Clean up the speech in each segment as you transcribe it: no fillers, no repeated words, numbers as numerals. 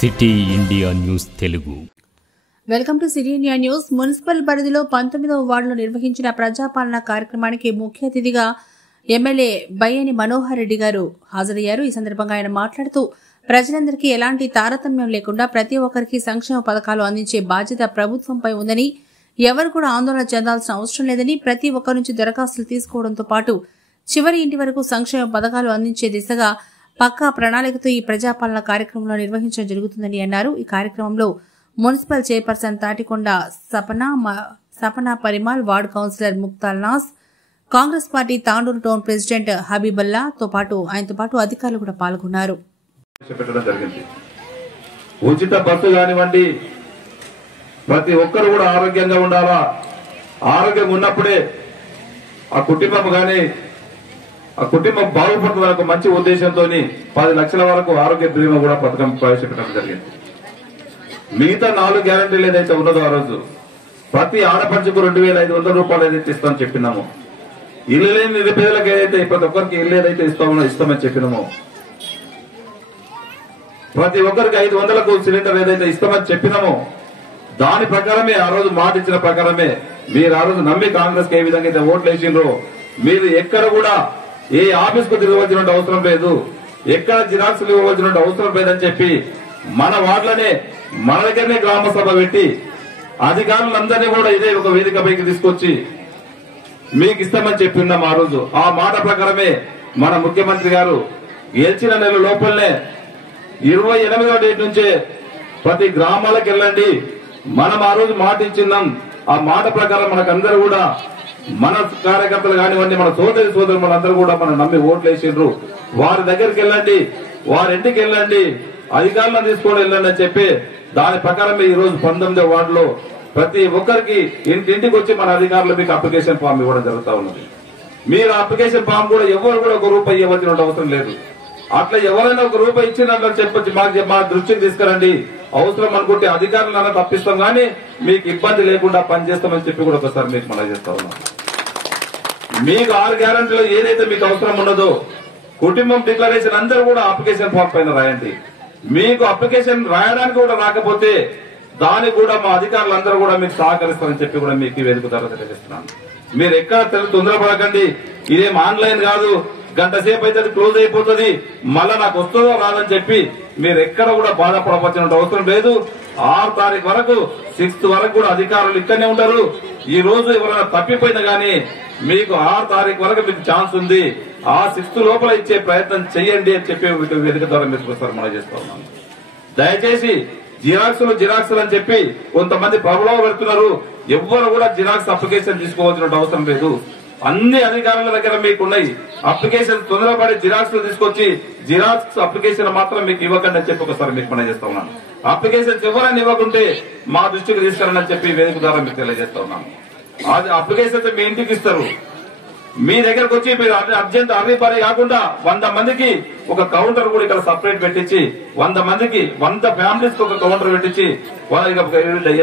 City India news Telugu. Welcome to city India news. Municipal పరిధిలో 19వ వార్డులో నిర్వహించిన ప్రజాపాలన కార్యక్రమానికి ముఖ్య అతిథిగా ఎమ్మెల్యే బయ్యేని మనోహర్ రెడ్డి గారు హాజరయ్యారు. ఈ సందర్భంగా ఆయన మాట్లాడుతూ ప్రజలందరికీ ఎలాంటి తారతమ్యం లేకుండా ప్రతి ఒక్కరికి సంక్షేమ పథకాలు అందించే బాధ్యత ప్రభుత్వంపై ఉందని, ఎవరు కూడా ఆందోళన చెందాల్సిన అవసరం లేదని, ప్రతి ఒక్కరి నుంచి దరఖాస్తులు తీసుకోవడంతో పాటు చివరి ఇంటి వరకు సంక్షేమ పథకాలు అందించే దిశగా పక్కా ప్రణాళికతో ఈ ప్రజాపాలన కార్యక్రమంలో నిర్వహించడం జరుగుతుందని అన్నారు. ఈ కార్యక్రమంలో municipal chairperson Tatikonda Sapana Parimal, ward councillor Muktal Nas, congress party Tandur town president Habibulla ఆయనతో పాటు అధికారులు కూడా పాల్గొన్నారు. ఉచిత బస్సు కానివ్వండి, ప్రతి ఒక్కరు కూడా ఆరోగ్యంగా ఉండాలా. ఆరోగ్యంగా ఉన్నప్పుడే ఆ కుటుంబం బాగుపడుతున్న ఒక మంచి ఉద్దేశంతో 10 లక్షల వరకు ఆరోగ్య బీమా కూడా పథకం ప్రవేశపెట్టడం జరిగింది. మిగతా 4 గ్యారంటీలు ఏదైతే ఉన్నదో ఆ రోజు ప్రతి ఆడపడుచుకు 2,500 రూపాయలు ఏదైతే ఇస్తామని చెప్పినామో, ఇల్లు లేని నిరుపేదలకు ఏదైతే ప్రతి ఒక్కరికి ఇల్లు ఏదైతే ఇస్తామని చెప్పినామో, ప్రతి ఒక్కరికి 500కు సిలిండర్ ఏదైతే ఇస్తామని చెప్పినామో, దాని ప్రకారమే ఆ రోజు మాట ఇచ్చిన ప్రకారమే మీరు ఆ రోజు నమ్మి కాంగ్రెస్ కి ఏ విధంగా అయితే ఓట్లు వేసిండ్రో, మీరు ఎక్కడ కూడా ఏ ఆఫీస్ కు తిరగవలసిన అవసరం లేదు, ఎక్కడ జిరాక్స్లు ఇవ్వవలసిన అవసరం లేదని చెప్పి మన వార్డులోనే మన దగ్గరనే గ్రామ సభ పెట్టి అధికారులందరినీ కూడా ఇదే ఒక వేదికపైకి తీసుకొచ్చి మీకు ఇస్తామని చెప్పిన్నాం. ఆ రోజు ఆ మాట ప్రకారమే మన ముఖ్యమంత్రి గారు గెలిచిన నెల లోపలనే 28వ డేట్ నుంచే ప్రతి గ్రామాలకు వెళ్ళండి, మనం ఆ రోజు మాట ఇచ్చిన్నాం. ఆ మాట ప్రకారం మనకందరూ కూడా మన కార్యకర్తలు కానివ్వండి, మన సోదరులు మనందరూ కూడా మనం నమ్మి ఓట్లు వేసిండ్రు. వారి దగ్గరికి వెళ్ళండి, వారి ఇంటికి వెళ్ళండి, అధికారులను తీసుకొని వెళ్ళండి అని చెప్పి దాని ప్రకారమే ఈ రోజు 19వ వార్డులో ప్రతి ఒక్కరికి ఇంటికి వచ్చి మన అధికారులు మీకు అప్లికేషన్ ఫామ్ ఇవ్వడం జరుగుతూ ఉన్నది. మీరు అప్లికేషన్ ఫామ్ కూడా ఎవరు కూడా ఒక రూపాయి ఇవ్వాల్సిన అవసరం లేదు. అట్లా ఎవరైనా ఒక రూపాయి ఇచ్చినట్లు చెప్పొచ్చి మా దృష్టికి తీసుకురండి, అవసరం అనుకుంటే అధికారులను తప్పిస్తాం గానీ మీకు ఇబ్బంది లేకుండా పనిచేస్తామని చెప్పి కూడా ఒకసారి మీకు మనం చేస్తా ఉన్నాం. మీకు 6 గ్యారంటీలో ఏదైతే మీకు అవసరం ఉన్నదో కుటుంబం డిక్లరేషన్ అందరూ కూడా అప్లికేషన్ ఫామ్ పైన రాయండి. మీకు అప్లికేషన్ రాయడానికి కూడా రాకపోతే దానికి కూడా మా అధికారులందరూ కూడా మీకు సహకరిస్తారని చెప్పి కూడా మీకు వేదిక ద్వారా తెలియజేస్తున్నాను. మీరు ఎక్కడ తొందరపడకండి. ఇదేం ఆన్లైన్ కాదు, గంట సేపు అయితే అది క్లోజ్ అయిపోతుంది, మళ్ళా నాకు వస్తుందో రాదని చెప్పి మీరు ఎక్కడ కూడా బాధపడవలసిన అవసరం లేదు. 6 తారీఖు వరకు 6th వరకు కూడా అధికారులు ఇక్కడనే ఉంటారు. ఈ రోజు ఎవరైనా తప్పిపోయినా గానీ మీకు 6 తారీఖు వరకు మీకు ఛాన్స్ ఉంది. ఆ 6th లోపల ఇచ్చే ప్రయత్నం చేయండి అని చెప్పి వేదిక ద్వారా మీరు మనం చేస్తా ఉన్నాం. దయచేసి జిరాక్స్ అని చెప్పి కొంతమంది ప్రభావం పెడుతున్నారు. ఎవ్వరు కూడా జిరాక్స్ అప్లికేషన్ తీసుకోవాల్సిన అవసరం లేదు. అన్ని అధికారుల దగ్గర మీకు ఉన్నాయి అప్లికేషన్. తొందరపడి జిరాక్స్ తీసుకొచ్చి జిరాక్స్ అప్లికేషన్ మాత్రం మీకు ఇవ్వకండి అని చెప్పి ఒకసారి మీకు మనం చేస్తా ఉన్నాను. అప్లికేషన్స్ ఎవరైనా ఇవ్వకుంటే మా దృష్టికి తీసుకురండి చెప్పి వేదిక ద్వారా మీకు తెలియజేస్తా ఉన్నాను. అది అప్లికేషన్స్ మీ ఇంటికి ఇస్తారు. మీ దగ్గరకు వచ్చి మీరు అర్జెంట్ పని కాకుండా 100 మందికి ఒక కౌంటర్ కూడా ఇక్కడ సపరేట్ పెట్టించి 100 మందికి 100 ఫ్యామిలీస్ కి ఒక కౌంటర్ పెట్టించి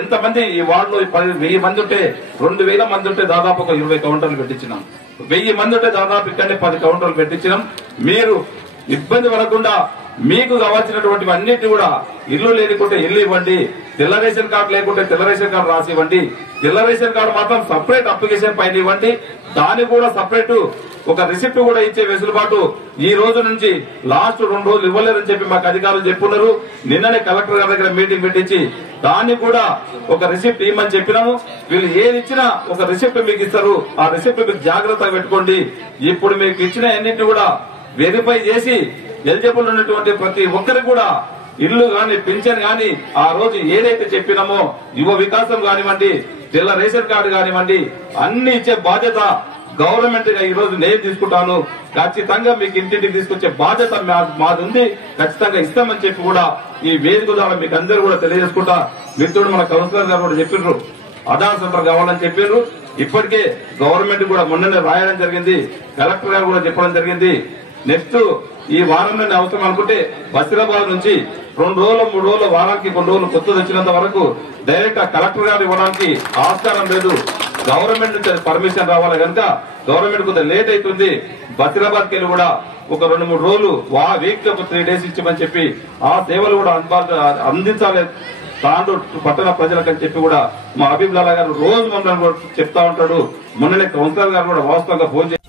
ఎంత మంది ఈ వార్డులో 1000 మంది ఉంటే 2000 మంది ఉంటే దాదాపు ఒక 20 కౌంటర్లు పెట్టించినాం. 1000 మంది ఉంటే దాదాపు ఇక్కడనే 10 కౌంటర్లు పెట్టించినాం. మీరు ఇబ్బంది పడకుండా మీకు కావాల్సినటువంటి అన్నిటి కూడా ఇల్లు లేకుంటే ఇల్లు ఇవ్వండి, తెల్ల రేషన్ కార్డు లేకుంటే తెల్ల రేషన్ కార్డు రాసి ఇవ్వండి, తెల్ల రేషన్ కార్డు మాత్రం సపరేట్ అప్లికేషన్ పైన ఇవ్వండి, దానికి కూడా సపరేట్ ఒక రిసిప్ట్ కూడా ఇచ్చే వెసులుబాటు ఈ రోజు నుంచి లాస్ట్ 2 రోజులు ఇవ్వలేదని చెప్పి మాకు అధికారులు చెప్పున్నారు. నిన్ననే కలెక్టర్ గారి దగ్గర మీటింగ్ పెట్టించి దాన్ని కూడా ఒక రిసిప్ట్ ఇవ్వమని చెప్పినాము. వీళ్ళు ఏది ఇచ్చినా ఒక రిసిప్ట్ మీకు ఇస్తారు. ఆ రిసిప్ట్ మీకు జాగ్రత్తగా పెట్టుకోండి. ఇప్పుడు మీకు ఇచ్చిన అన్నింటినీ కూడా వెరిఫై చేసి ఎలిజిబుల్ ఉన్నటువంటి ప్రతి ఒక్కరికి కూడా ఇల్లు గాని పింఛన్ గాని ఆ రోజు ఏదైతే చెప్పినామో యువ వికాసం కానివ్వండి, తెల్ల రేషన్ కార్డు కానివ్వండి, అన్ని ఇచ్చే బాధ్యత గవర్నమెంట్ గా ఈ రోజు నేను తీసుకుంటాను. ఖచ్చితంగా మీకు ఇంటింటికి తీసుకొచ్చే బాధ్యత మాది ఉంది. ఖచ్చితంగా ఇస్తామని చెప్పి కూడా ఈ వేదిక ద్వారా మీకు అందరూ కూడా తెలియజేసుకుంటా. మిత్రుడు మన కౌన్సిలర్ గారు కూడా చెప్పిండ్రు ఆధార్ సెంటర్ కావాలని చెప్పారు. ఇప్పటికే గవర్నమెంట్ కూడా మొన్ననే రాయడం జరిగింది, కలెక్టర్ గారు కూడా చెప్పడం జరిగింది. నెక్స్ట్ ఈ వారంలోనే అవసరం అనుకుంటే బసిరాబాద్ నుంచి 2 రోజులు 3 రోజులు వారానికి 2 రోజులు కొత్తది వచ్చినంత వరకు డైరెక్ట్ కలెక్టర్ గారు ఇవ్వడానికి ఆస్కారం లేదు. గవర్నమెంట్ నుంచి పర్మిషన్ రావాలి కనుక గవర్నమెంట్ కొంత లేట్ అవుతుంది. బసిరాబాద్కి వెళ్ళి కూడా ఒక 2-3 రోజులు వీక్ ఒక 3 days ఇచ్చామని చెప్పి ఆ సేవలు కూడా అందించాలి తాండూరు పట్టణ ప్రజలకు అని చెప్పి కూడా మా హబీబ్ లాలా గారు రోజు మమ్మల్ని చెప్తా ఉంటాడు. మొన్ననే కౌన్సిలర్ గారు కూడా వాస్తవంగా ఫోన్ చేసి